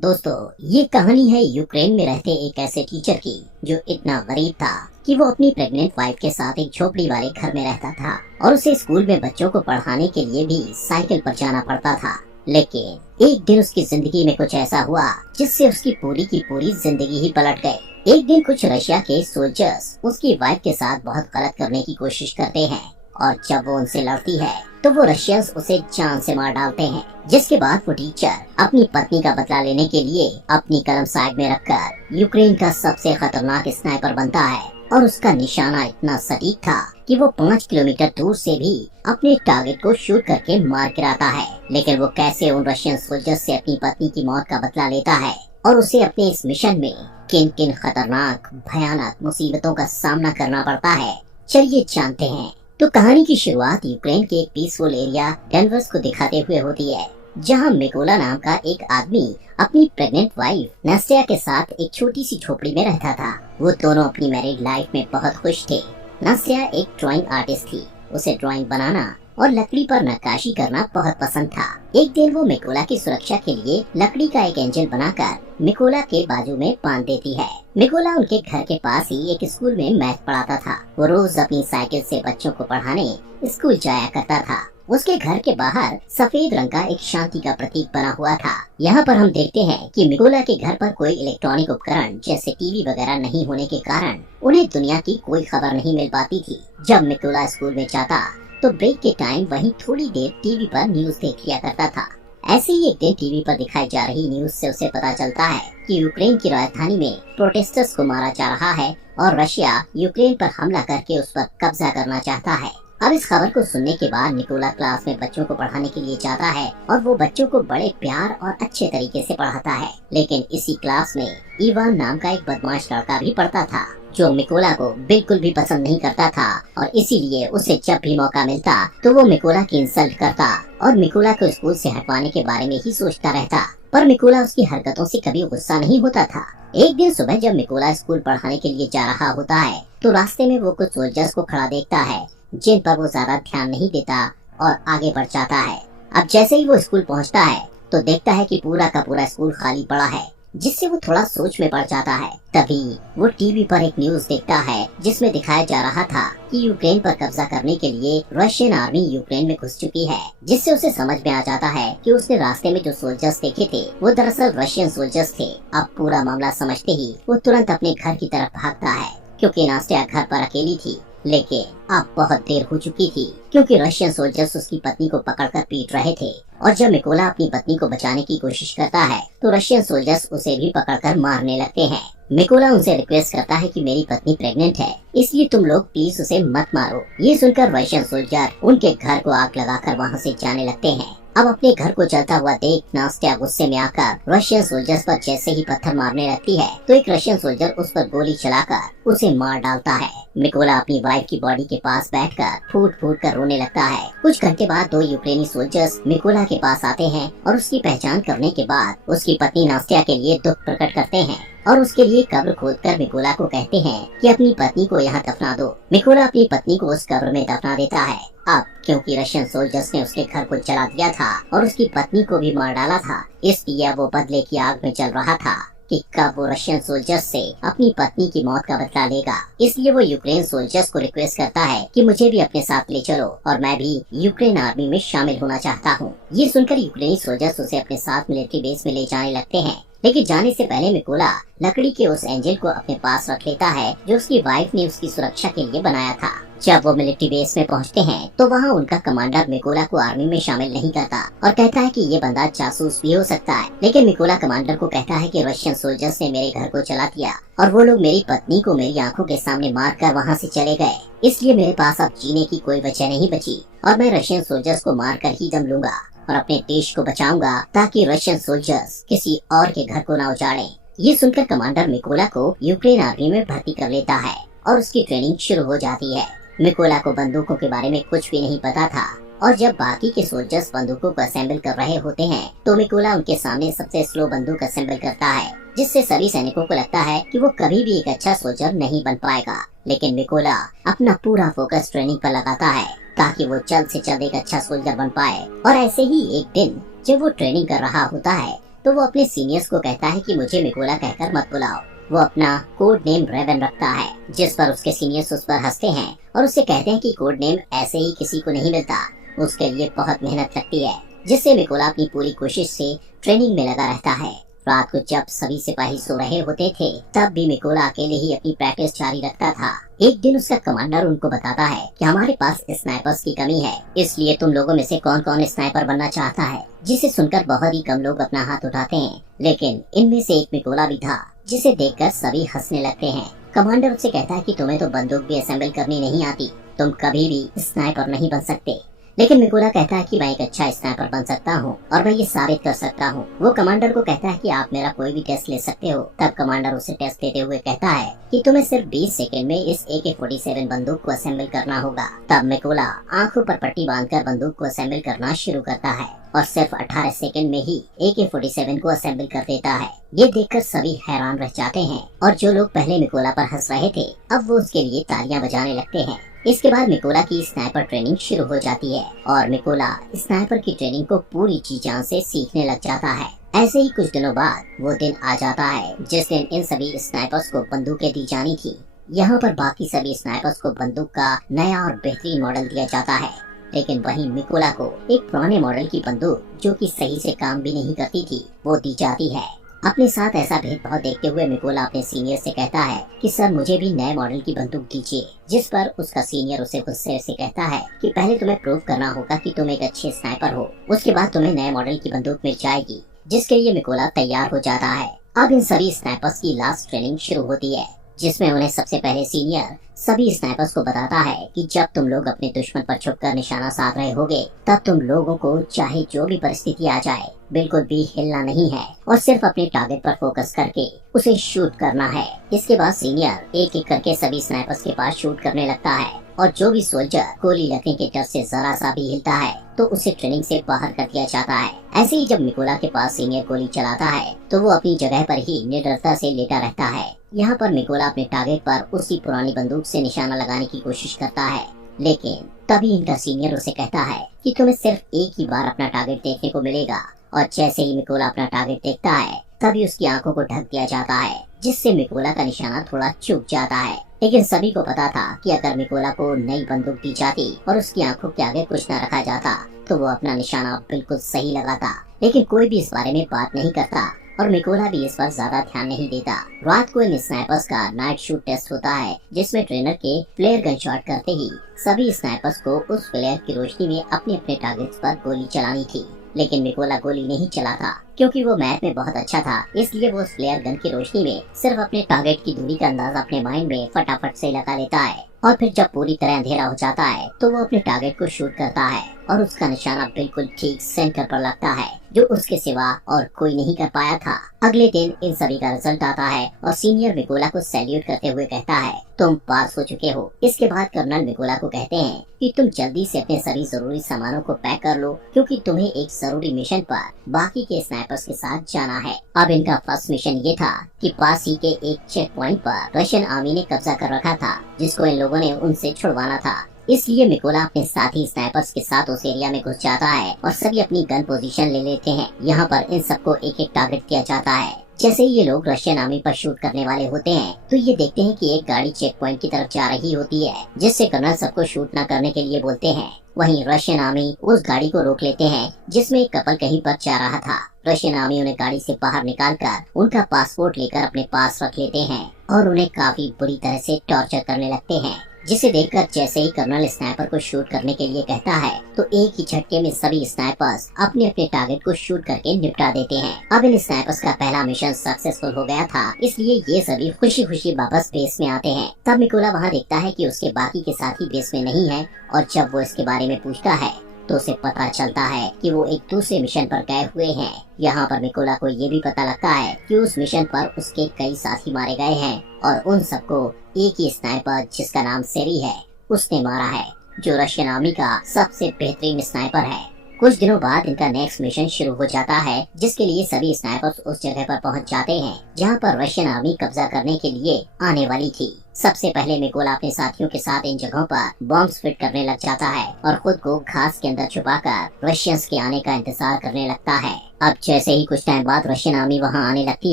दोस्तों, ये कहानी है यूक्रेन में रहते एक ऐसे टीचर की जो इतना गरीब था कि वो अपनी प्रेग्नेंट वाइफ के साथ एक झोपड़ी वाले घर में रहता था और उसे स्कूल में बच्चों को पढ़ाने के लिए भी साइकिल पर जाना पड़ता था। लेकिन एक दिन उसकी जिंदगी में कुछ ऐसा हुआ जिससे उसकी पूरी की पूरी जिंदगी ही पलट गई। एक दिन कुछ रशिया के सोल्जर्स उसकी वाइफ के साथ बहुत गलत करने की कोशिश करते हैं और जब वो उनसे लड़ती है तो वो रशियंस उसे जान से मार डालते हैं। जिसके बाद वो टीचर अपनी पत्नी का बदला लेने के लिए अपनी कलम साइड में रखकर यूक्रेन का सबसे खतरनाक स्नाइपर बनता है और उसका निशाना इतना सटीक था कि वो 5 किलोमीटर दूर से भी अपने टारगेट को शूट करके मार गिराता है। लेकिन वो कैसे उन रशियन सोल्जर्स से अपनी पत्नी की मौत का बदला लेता है और उसे अपने इस मिशन में किन किन खतरनाक भयानक मुसीबतों का सामना करना पड़ता है, चलिए जानते हैं। तो कहानी की शुरुआत यूक्रेन के एक पीसफुल एरिया डेनवर्स को दिखाते हुए होती है, जहां मिकोला नाम का एक आदमी अपनी प्रेग्नेंट वाइफ नास्टिया के साथ एक छोटी सी झोपड़ी में रहता था। वो दोनों अपनी मैरिड लाइफ में बहुत खुश थे। नास्टिया एक ड्राइंग आर्टिस्ट थी। उसे ड्राइंग बनाना और लकड़ी पर नक्काशी करना बहुत पसंद था। एक दिन वो मिकोला की सुरक्षा के लिए लकड़ी का एक एंजल बनाकर मिकोला के बाजू में बांध देती है। मिकोला उनके घर के पास ही एक स्कूल में मैथ पढ़ाता था। वो रोज अपनी साइकिल से बच्चों को पढ़ाने स्कूल जाया करता था। उसके घर के बाहर सफेद रंग का एक शांति का प्रतीक बना हुआ था। यहाँ पर हम देखते हैं कि मिकोला के घर पर कोई इलेक्ट्रॉनिक उपकरण जैसे टीवी वगैरह नहीं होने के कारण उन्हें दुनिया की कोई खबर नहीं मिल पाती थी। जब मिकोला स्कूल में जाता तो ब्रेक के टाइम वहीं थोड़ी देर टीवी पर न्यूज देख लिया करता था। ऐसे ही एक दिन टीवी पर दिखाई जा रही न्यूज से उसे पता चलता है कि यूक्रेन की राजधानी में प्रोटेस्टर्स को मारा जा रहा है और रशिया यूक्रेन पर हमला करके उस पर कब्जा करना चाहता है। अब इस खबर को सुनने के बाद निकोला क्लास में बच्चों को पढ़ाने के लिए जाता है और वो बच्चों को बड़े प्यार और अच्छे तरीके से पढ़ाता है। लेकिन इसी क्लास में इवान नाम का एक बदमाश लड़का भी पढ़ता था जो मिकोला को बिल्कुल भी पसंद नहीं करता था और इसीलिए उसे जब भी मौका मिलता तो वो मिकोला की इंसल्ट करता और मिकोला को स्कूल से हटवाने के बारे में ही सोचता रहता। पर मिकोला उसकी हरकतों से कभी गुस्सा नहीं होता था। एक दिन सुबह जब मिकोला स्कूल पढ़ाने के लिए जा रहा होता है तो रास्ते में वो कुछ सोल्जर्स को खड़ा देखता है जिन पर वो ज्यादा ध्यान नहीं देता और आगे बढ़ जाता है। अब जैसे ही वो स्कूल पहुंचता है तो देखता है कि पूरा का पूरा स्कूल खाली पड़ा है, जिससे वो थोड़ा सोच में पड़ जाता है। तभी वो टीवी पर एक न्यूज देखता है जिसमें दिखाया जा रहा था कि यूक्रेन पर कब्जा करने के लिए रशियन आर्मी यूक्रेन में घुस चुकी है, जिससे उसे समझ में आ जाता है कि उसने रास्ते में जो सोल्जर्स देखे थे वो दरअसल रशियन सोल्जर्स थे। अब पूरा मामला समझते ही वो तुरंत अपने घर की तरफ भागता है क्योंकि नास्टिया घर पर अकेली थी। लेकिन अब बहुत देर हो चुकी थी क्योंकि रशियन सोल्जर्स उसकी पत्नी को पकड़कर पीट रहे थे और जब मिकोला अपनी पत्नी को बचाने की कोशिश करता है तो रशियन सोल्जर्स उसे भी पकड़कर मारने लगते हैं। मिकोला उनसे रिक्वेस्ट करता है कि मेरी पत्नी प्रेग्नेंट है, इसलिए तुम लोग प्लीज उसे मत मारो। ये सुनकर रशियन सोल्जर उनके घर को आग लगाकर वहाँ से जाने लगते हैं। अब अपने घर को जलता हुआ देख नास्टिया गुस्से में आकर रशियन सोल्जर्स पर जैसे ही पत्थर मारने लगती है तो एक रशियन सोल्जर उस पर गोली चलाकर उसे मार डालता है। मिकोला अपनी वाइफ की बॉडी के पास बैठकर फूट फूट कर रोने लगता है। कुछ घंटे बाद 2 यूक्रेनी सोल्जर्स मिकोला के पास आते हैं और उसकी पहचान करने के बाद उसकी पत्नी नास्टिया के लिए दुख प्रकट करते हैं और उसके लिए कब्र खोदकर मिकोला को कहते हैं कि अपनी पत्नी को यहाँ दफना दो। मिकोला अपनी पत्नी को उस कब्र में दफना देता है। अब क्योंकि रशियन सोल्जर्स ने उसके घर को जला दिया था और उसकी पत्नी को भी मार डाला था, इसलिए वो बदले की आग में जल रहा था कि कब वो रशियन सोल्जर्स से अपनी पत्नी की मौत का बदला लेगा। इसलिए वो यूक्रेन सोल्जर्स को रिक्वेस्ट करता है कि मुझे भी अपने साथ ले चलो और मैं भी यूक्रेन आर्मी में शामिल होना चाहता हूँ। ये सुनकर यूक्रेनी सोल्जर्स उसे अपने साथ मिलिट्री बेस में ले जाने लगते हैं। लेकिन जाने से पहले मिकोला लकड़ी के उस एंजल को अपने पास रख लेता है जो उसकी वाइफ ने उसकी सुरक्षा के लिए बनाया था। जब वो मिलिट्री बेस में पहुंचते हैं तो वहाँ उनका कमांडर मिकोला को आर्मी में शामिल नहीं करता और कहता है कि ये बंदा जासूस भी हो सकता है। लेकिन मिकोला कमांडर को कहता है कि रशियन सोल्जर्स ने मेरे घर को जला दिया और वो लोग मेरी पत्नी को मेरी आंखों के सामने मार कर वहाँ से चले गए, इसलिए मेरे पास अब जीने की कोई वजह नहीं बची और मैं रशियन सोल्जर्स को मार कर ही दम लूंगा और अपने देश को बचाऊंगा ताकि रशियन सोल्जर्स किसी और के घर को न उजाड़ें। ये सुनकर कमांडर मिकोला को यूक्रेन आर्मी में भर्ती कर लेता है और उसकी ट्रेनिंग शुरू हो जाती है। मिकोला को बंदूकों के बारे में कुछ भी नहीं पता था और जब बाकी के सोल्जर्स बंदूकों को असेंबल कर रहे होते हैं तो मिकोला उनके सामने सबसे स्लो बंदूक असेंबल करता है, जिससे सभी सैनिकों को लगता है कि वो कभी भी एक अच्छा सोल्जर नहीं बन पाएगा। लेकिन मिकोला अपना पूरा फोकस ट्रेनिंग पर लगाता है ताकि वो जल्द से जल्द एक अच्छा सोल्जर बन पाए। और ऐसे ही एक दिन जब वो ट्रेनिंग कर रहा होता है तो वो अपने सीनियर्स को कहता है कि मुझे मिकोला कहकर मत बुलाओ। वो अपना कोड नेम रेवन रखता है, जिस पर उसके सीनियर्स उस पर हंसते हैं और उससे कहते हैं कि कोड नेम ऐसे ही किसी को नहीं मिलता, उसके लिए बहुत मेहनत लगती है। जिससे मिकोला अपनी पूरी कोशिश से ट्रेनिंग में लगा रहता है। रात को जब सभी सिपाही सो रहे होते थे, तब भी मिकोला अकेले ही अपनी प्रैक्टिस जारी रखता था। एक दिन उसका कमांडर उनको बताता है कि हमारे पास स्नाइपर्स की कमी है, इसलिए तुम लोगों में से कौन कौन स्नाइपर बनना चाहता है। जिसे सुनकर बहुत ही कम लोग अपना हाथ उठाते हैं, लेकिन इनमें से एक मिकोला भी था, जिसे देखकर सभी हंसने लगते हैं। कमांडर उससे कहता है कि तुम्हें तो बंदूक भी असेंबल करनी नहीं आती, तुम कभी भी स्नाइपर नहीं बन सकते। लेकिन मिकोला कहता है कि मैं एक अच्छा स्नाइपर बन सकता हूँ और मैं ये साबित कर सकता हूँ। वो कमांडर को कहता है कि आप मेरा कोई भी टेस्ट ले सकते हो। तब कमांडर उसे टेस्ट लेते हुए कहता है कि तुम्हें सिर्फ 20 सेकंड में इस AK-47 बंदूक को असेंबल करना होगा। तब मिकोला आंखों पर पट्टी बांधकर बंदूक को असेंबल करना शुरू करता है और सिर्फ 18 सेकंड में ही AK-47 को असेंबल कर देता है। ये देखकर सभी हैरान रह जाते हैं और जो लोग पहले मिकोला पर हंस रहे थे, अब वो उसके लिए तालियां बजाने लगते हैं। इसके बाद मिकोला की स्नाइपर ट्रेनिंग शुरू हो जाती है और मिकोला स्नाइपर की ट्रेनिंग को पूरी जी जान से सीखने लग जाता है। ऐसे ही कुछ दिनों बाद वो दिन आ जाता है जिस दिन इन सभी स्नाइपर्स को बंदूकें दी जानी थी। यहाँ पर बाकी सभी स्नाइपर्स को बंदूक का नया और बेहतरीन मॉडल दिया जाता है, लेकिन वहीं मिकोला को एक पुराने मॉडल की बंदूक, जो कि सही से काम भी नहीं करती थी, वो दी जाती है। अपने साथ ऐसा भेदभाव देखते हुए मिकोला अपने सीनियर से कहता है कि सर मुझे भी नए मॉडल की बंदूक दीजिए। जिस पर उसका सीनियर उसे गुस्से से कहता है कि पहले तुम्हें प्रूव करना होगा कि तुम एक अच्छे स्नाइपर हो, उसके बाद तुम्हें नए मॉडल की बंदूक मिल जाएगी। जिसके लिए मिकोला तैयार हो जाता है। अब इन सभी स्नाइपर्स की लास्ट ट्रेनिंग शुरू होती है, जिसमें उन्हें सबसे पहले सीनियर सभी स्नाइपर्स को बताता है कि जब तुम लोग अपने दुश्मन पर छुपकर निशाना साध रहे होगे, तब तुम लोगों को चाहे जो भी परिस्थिति आ जाए, बिल्कुल भी हिलना नहीं है और सिर्फ अपने टारगेट पर फोकस करके उसे शूट करना है। इसके बाद सीनियर एक एक करके सभी स्नाइपर्स के पास शूट करने लगता है और जो भी सोल्जर गोली लगने के डर से जरा सा भी हिलता है तो उसे ट्रेनिंग से बाहर कर दिया जाता है। ऐसे ही जब मिकोला के पास सीनियर गोली चलाता है तो वो अपनी जगह पर ही निडरता से लेटा रहता है। यहाँ पर मिकोला अपने टारगेट पर उसी पुरानी बंदूक से निशाना लगाने की कोशिश करता है, लेकिन तभी इनका सीनियर उसे कहता है कि तुम्हें सिर्फ एक ही बार अपना टारगेट देखने को मिलेगा। और जैसे ही मिकोला अपना टारगेट देखता है, तभी उसकी आंखों को ढक दिया जाता है, जिससे मिकोला का निशाना थोड़ा चूक जाता है। लेकिन सभी को पता था कि अगर मिकोला को नई बंदूक दी जाती और उसकी आंखों के आगे कुछ न रखा जाता तो वो अपना निशाना बिल्कुल सही लगाता। लेकिन कोई भी इस बारे में बात नहीं करता और मिकोला भी इस पर ज्यादा ध्यान नहीं देता। रात को इन स्नाइपर्स का नाइट शूट टेस्ट होता है, जिसमें ट्रेनर के फ्लेयर गन शॉट करते ही सभी स्नाइपर्स को उस फ्लेयर की रोशनी में अपने अपने टारगेट्स पर गोली चलानी थी। लेकिन मिकोला गोली नहीं चलाता, क्योंकि वो मैथ में बहुत अच्छा था। इसलिए वो फ्लेयर गन की रोशनी में सिर्फ अपने टारगेट की दूरी का अंदाजा अपने माइंड में फटाफट से लगा लेता है और फिर जब पूरी तरह अंधेरा हो जाता है तो वो अपने टारगेट को शूट करता है और उसका निशाना बिल्कुल ठीक सेंटर पर लगता है, जो उसके सिवा और कोई नहीं कर पाया था। अगले दिन इन सभी का रिजल्ट आता है और सीनियर मिकोला को सैल्यूट करते हुए कहता है तुम पास हो चुके हो। इसके बाद कर्नल मिकोला को कहते हैं कि तुम जल्दी से अपने सभी जरूरी सामानों को पैक कर लो, क्योंकि तुम्हें एक जरूरी मिशन पर बाकी के स्नाइपर्स के साथ जाना है। अब इनका फर्स्ट मिशन ये था कि पास ही के एक चेक पॉइंट पर रशियन आर्मी ने कब्जा कर रखा था, जिसको इन लोगों ने उनसे छुड़वाना था। इसलिए मिकोला अपने साथी स्नाइपर्स के साथ उस एरिया में घुस जाता है और सभी अपनी गन पोजीशन ले लेते हैं। यहाँ पर इन सबको एक एक टारगेट दिया जाता है। जैसे ही ये लोग रशियन आर्मी पर शूट करने वाले होते हैं तो ये देखते हैं कि एक गाड़ी चेक पॉइंट की तरफ जा रही होती है, जिससे कर्नल सबको शूट न करने के लिए बोलते हैं। वहीं रशियन आर्मी उस गाड़ी को रोक लेते हैं, जिसमें एक कपल कहीं पर जा रहा था। रशियन आर्मी उन्हें गाड़ी से बाहर निकालकर उनका पासपोर्ट लेकर अपने पास रख लेते हैं और उन्हें काफी बुरी तरह से टॉर्चर करने लगते हैं। जिसे देखकर जैसे ही कर्नल स्नाइपर को शूट करने के लिए कहता है तो एक ही झटके में सभी स्नाइपर्स अपने अपने टारगेट को शूट करके निपटा देते हैं। अब इन स्नाइपर्स का पहला मिशन सक्सेसफुल हो गया था, इसलिए ये सभी खुशी खुशी वापस बेस में आते हैं। तब मिकोला वहाँ देखता है कि उसके बाकी के साथी बेस में नहीं है और जब वो इसके बारे में पूछता है तो उसे पता चलता है कि वो एक दूसरे मिशन पर गए हुए हैं। यहाँ पर मिकोला को ये भी पता लगता है कि उस मिशन पर उसके कई साथी मारे गए हैं और उन सबको एक ही स्नाइपर, जिसका नाम सेरी है, उसने मारा है, जो रशियन आर्मी का सबसे बेहतरीन स्नाइपर है। कुछ दिनों बाद इनका नेक्स्ट मिशन शुरू हो जाता है, जिसके लिए सभी स्नाइपर्स उस जगह पर पहुंच जाते हैं जहाँ पर रशियन आर्मी कब्जा करने के लिए आने वाली थी। सबसे पहले मिकोला अपने साथियों के साथ इन जगहों पर बॉम्ब्स फिट करने लग जाता है और खुद को घास के अंदर छुपाकर रशियंस के आने का इंतजार करने लगता है। अब जैसे ही कुछ टाइम बाद रशियन आर्मी वहां आने लगती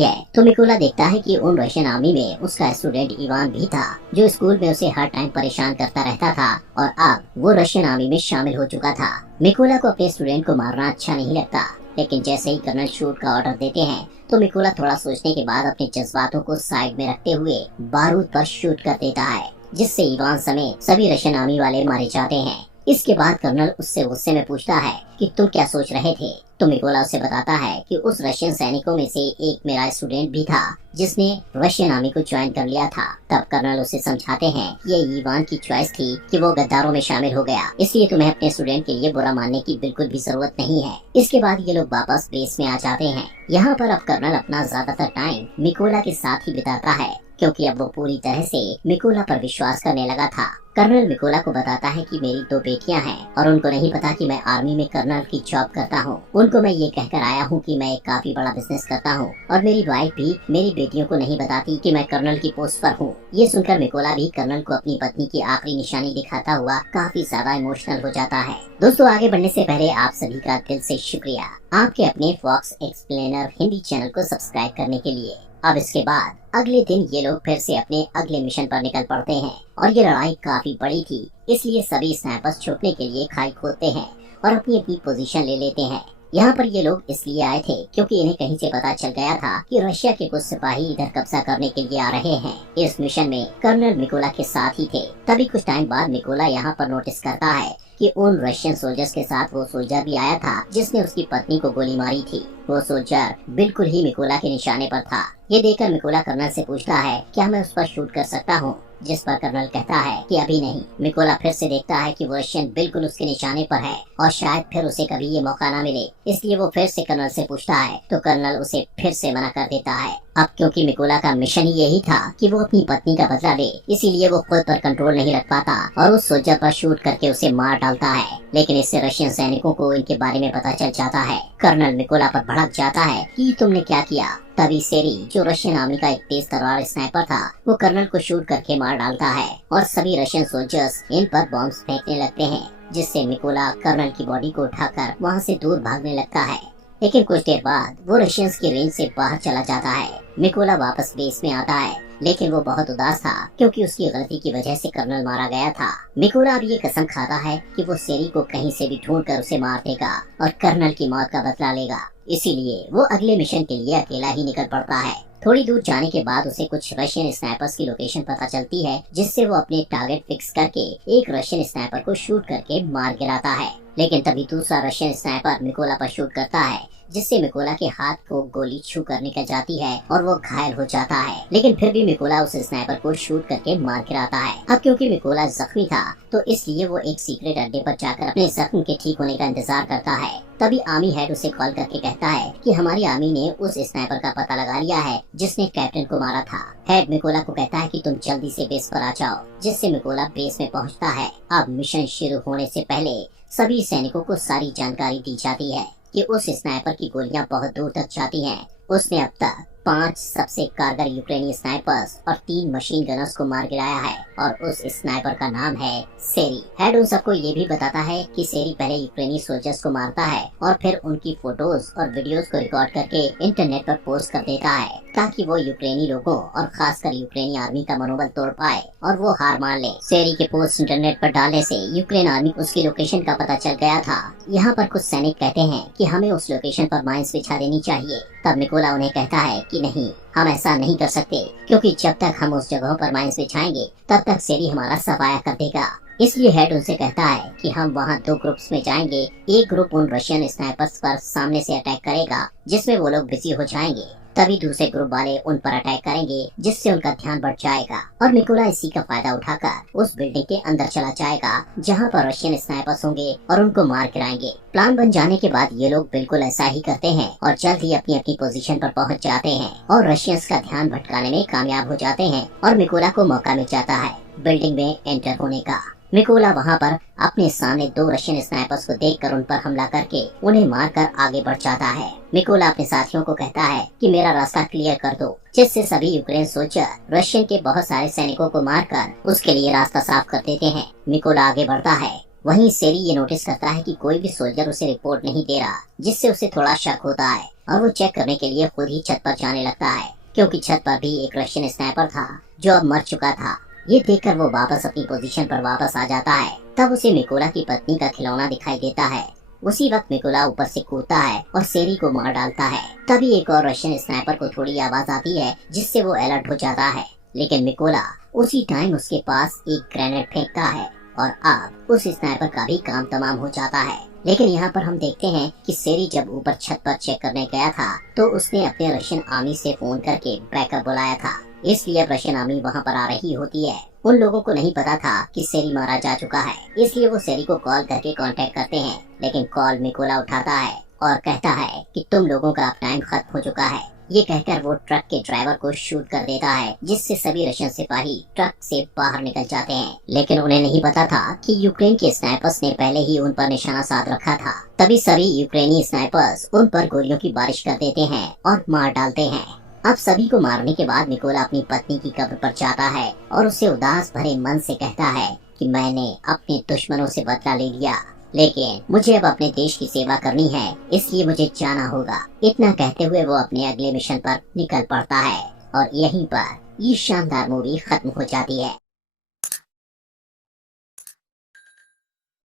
है तो मिकोला देखता है कि उन रशियन आर्मी में उसका स्टूडेंट इवान भी था, जो स्कूल में उसे हर टाइम परेशान करता रहता था और अब वो रशियन आर्मी में शामिल हो चुका था। मिकोला को अपने स्टूडेंट को मारना अच्छा नहीं लगता, लेकिन जैसे ही कर्नल शूट का ऑर्डर देते हैं तो मिकोला थोड़ा सोचने के बाद अपने जज्बातों को साइड में रखते हुए बारूद पर शूट कर देता है, जिससे इवान समेत सभी रशियन आर्मी वाले मारे जाते हैं। इसके बाद कर्नल उससे गुस्से में पूछता है कि तुम क्या सोच रहे थे। तो मिकोला उसे बताता है कि उस रशियन सैनिकों में से एक मेरा स्टूडेंट भी था जिसने रशियन आर्मी को ज्वाइन कर लिया था। तब कर्नल उसे समझाते हैं ये इवान की चॉइस थी कि वो गद्दारों में शामिल हो गया, इसलिए तुम्हें अपने स्टूडेंट के लिए बुरा मानने की बिल्कुल भी जरूरत नहीं है। इसके बाद ये लोग वापस बेस में आ जाते हैं। यहाँ पर अब कर्नल अपना ज्यादातर टाइम मिकोला के साथ ही बिताता है, क्योंकि अब वो पूरी तरह से मिकोला पर विश्वास करने लगा था। कर्नल मिकोला को बताता है कि मेरी 2 बेटियां हैं और उनको नहीं पता कि मैं आर्मी में कर्नल की जॉब करता हूँ। उनको मैं ये कहकर आया हूँ कि मैं एक काफी बड़ा बिजनेस करता हूँ और मेरी वाइफ भी मेरी बेटियों को नहीं बताती कि मैं कर्नल की पोस्ट पर हूँ। ये सुनकर मिकोला भी कर्नल को अपनी पत्नी की आखिरी निशानी दिखाता हुआ काफी ज्यादा इमोशनल हो जाता है। दोस्तों, आगे बढ़ने से पहले आप सभी का दिल से शुक्रिया आपके अपने फॉक्स एक्सप्लेनर हिंदी चैनल को सब्सक्राइब करने के लिए। अब इसके बाद अगले दिन ये लोग फिर से अपने अगले मिशन पर निकल पड़ते हैं और ये लड़ाई काफी बड़ी थी, इसलिए सभी स्नाइपर्स छुपने के लिए खाई खोदते हैं और अपनी अपनी पोजीशन ले लेते हैं। यहाँ पर ये लोग इसलिए आए थे क्योंकि इन्हें कहीं से पता चल गया था कि रशिया के कुछ सिपाही इधर कब्जा करने के लिए आ रहे हैं। इस मिशन में कर्नल मिकोला के साथ ही थे। तभी कुछ टाइम बाद मिकोला यहाँ पर नोटिस करता है कि उन रशियन सोल्जर्स के साथ वो सोल्जर भी आया था जिसने उसकी पत्नी को गोली मारी थी। वो सोल्जर बिल्कुल ही मिकोला के निशाने पर था। ये देखकर मिकोला कर्नल से पूछता है क्या मैं उस पर शूट कर सकता हूँ, जिस पर कर्नल कहता है कि अभी नहीं। मिकोला फिर से देखता है कि वो रशियन बिल्कुल उसके निशाने पर है और शायद फिर उसे कभी ये मौका न मिले, इसलिए वो फिर से कर्नल से पूछता है तो कर्नल उसे फिर से मना कर देता है। अब क्योंकि मिकोला का मिशन ही यही था कि वो अपनी पत्नी का बदला ले, इसीलिए वो खुद पर कंट्रोल नहीं रख पाता और उस सोल्जर पर शूट करके उसे मार डालता है। लेकिन इससे रशियन सैनिकों को इनके बारे में पता चल जाता है। कर्नल मिकोला पर भड़क जाता है कि तुमने क्या किया। तभी सेरी, जो रशियन आर्मी का एक तेज तलवार स्नाइपर था, वो कर्नल को शूट करके मार डालता है और सभी रशियन सोल्जर्स इन पर बॉम्ब्स फेंकने लगते हैं, जिससे मिकोला कर्नल की बॉडी को उठाकर वहाँ से दूर भागने लगता है। लेकिन कुछ देर बाद वो रशियंस की रेंज से बाहर चला जाता है। मिकोला वापस बेस में आता है, लेकिन वो बहुत उदास था क्योंकि उसकी गलती की वजह से कर्नल मारा गया था। मिकोला अब ये कसम खाता है कि वो सेरी को कहीं से भी ढूंढकर उसे मार देगा और कर्नल की मौत का बदला लेगा। इसीलिए वो अगले मिशन के लिए अकेला ही निकल पड़ता है। थोड़ी दूर जाने के बाद उसे कुछ रशियन स्नाइपर्स की लोकेशन पता चलती है, जिससे वो अपने टारगेट फिक्स करके एक रशियन स्नाइपर को शूट करके मार गिराता है। लेकिन तभी दूसरा रशियन स्नाइपर मिकोला पर शूट करता है, जिससे मिकोला के हाथ को गोली छू कर निकल जाती है और वो घायल हो जाता है। लेकिन फिर भी मिकोला उस स्नाइपर को शूट करके मार गिराता है। अब क्योंकि मिकोला जख्मी था तो इसलिए वो एक सीक्रेट अड्डे पर जाकर अपने जख्म के ठीक होने का इंतजार करता है। तभी आर्मी हेड उसे कॉल करके कहता है कि हमारी आर्मी ने उस स्नाइपर का पता लगा लिया है जिसने कैप्टन को मारा था। हेड मिकोला को कहता है कि तुम जल्दी से बेस पर आ जाओ, जिससे मिकोला बेस में पहुंचता है। अब मिशन शुरू होने से पहले सभी सैनिकों को सारी जानकारी दी जाती है कि उस स्नाइपर की गोलियां बहुत दूर तक जाती हैं। उसने अब तक 5 सबसे कारगर यूक्रेनी स्नाइपर्स और 3 मशीन गनर्स को मार गिराया है और उस स्नाइपर का नाम है सेरी। हेड उन सबको ये भी बताता है कि सेरी पहले यूक्रेनी सोल्जर्स को मारता है और फिर उनकी फोटोज और वीडियोस को रिकॉर्ड करके इंटरनेट पर पोस्ट कर देता है, ताकि वो यूक्रेनी लोगों और खासकर यूक्रेनी आर्मी का मनोबल तोड़ पाए और वो हार मान ले। सेरी के पोस्ट इंटरनेट पर डालने से यूक्रेन आर्मी को उसकी लोकेशन का पता चल गया था। यहाँ पर कुछ सैनिक कहते हैं कि हमें उस लोकेशन पर माइंस बिछा देनी चाहिए। तब मिकोला उन्हें कहता है कि नहीं, हम ऐसा नहीं कर सकते, क्योंकि जब तक हम उस जगहों पर माइंस बिछाएंगे तब तक सेरी हमारा सफाया कर देगा। इसलिए हेड उनसे कहता है कि हम वहाँ 2 ग्रुप्स में जाएंगे। एक ग्रुप उन रशियन स्नाइपर्स पर सामने से अटैक करेगा, जिसमें वो लोग बिजी हो जाएंगे। तभी दूसरे ग्रुप वाले उन पर अटैक करेंगे, जिससे उनका ध्यान बढ़ जाएगा और मिकोला इसी का फायदा उठाकर उस बिल्डिंग के अंदर चला जाएगा जहां पर रशियन स्नाइपर्स होंगे और उनको मार गिराएंगे। प्लान बन जाने के बाद ये लोग बिल्कुल ऐसा ही करते हैं और जल्द ही अपनी अपनी पोजीशन पर पहुंच जाते हैं और रशियंस का ध्यान भटकाने में कामयाब हो जाते हैं और मिकोला को मौका मिल जाता है बिल्डिंग में एंटर होने का। मिकोला वहाँ पर अपने सामने 2 रशियन स्नाइपर्स को देखकर उन पर हमला करके उन्हें मारकर आगे बढ़ जाता है। मिकोला अपने साथियों को कहता है कि मेरा रास्ता क्लियर कर दो, जिससे सभी यूक्रेन सोल्जर रशियन के बहुत सारे सैनिकों को मारकर उसके लिए रास्ता साफ कर देते हैं। मिकोला आगे बढ़ता है। वहीं सेरी ये नोटिस करता है कि कोई भी सोल्जर उसे रिपोर्ट नहीं दे रहा, जिससे उसे थोड़ा शक होता है और वो चेक करने के लिए खुद ही छत पर जाने लगता है, क्योंकि छत पर भी एक रशियन स्नाइपर था जो अब मर चुका था। ये देखकर वो वापस अपनी पोजीशन पर वापस आ जाता है। तब उसे मिकोला की पत्नी का खिलौना दिखाई देता है। उसी वक्त मिकोला ऊपर से कूदता है और सेरी को मार डालता है। तभी एक और रशियन स्नाइपर को थोड़ी आवाज आती है, जिससे वो अलर्ट हो जाता है। लेकिन मिकोला उसी टाइम उसके पास एक ग्रेनेड फेंकता है और अब उस स्नाइपर का भी काम तमाम हो जाता है। लेकिन यहाँ पर हम देखते हैं कि सेरी जब ऊपर छत पर चेक करने गया था तो उसने अपने रशियन आर्मी से फोन करके बैकअप बुलाया था, इसलिए रशियन आर्मी वहाँ पर आ रही होती है। उन लोगों को नहीं पता था कि सेरी मारा जा चुका है, इसलिए वो सेरी को कॉल करके कांटेक्ट करते हैं। लेकिन कॉल मिकोला उठाता है और कहता है कि तुम लोगों का अब टाइम खत्म हो चुका है। ये कहकर वो ट्रक के ड्राइवर को शूट कर देता है, जिससे सभी रशियन सिपाही ट्रक से बाहर निकल जाते हैं। लेकिन उन्हें नहीं पता था कि यूक्रेन के स्नाइपर्स ने पहले ही उन पर निशाना साध रखा था। तभी सभी यूक्रेनी स्नाइपर्स उन पर गोलियों की बारिश कर देते हैं और मार डालते हैं। अब सभी को मारने के बाद मिकोला अपनी पत्नी की कब्र पर जाता है और उसे उदास भरे मन से कहता है कि मैंने अपने दुश्मनों से बदला ले लिया, लेकिन मुझे अब अपने देश की सेवा करनी है, इसलिए मुझे जाना होगा। इतना कहते हुए वो अपने अगले मिशन पर निकल पड़ता है और यहीं पर ये शानदार मूवी खत्म हो जाती है।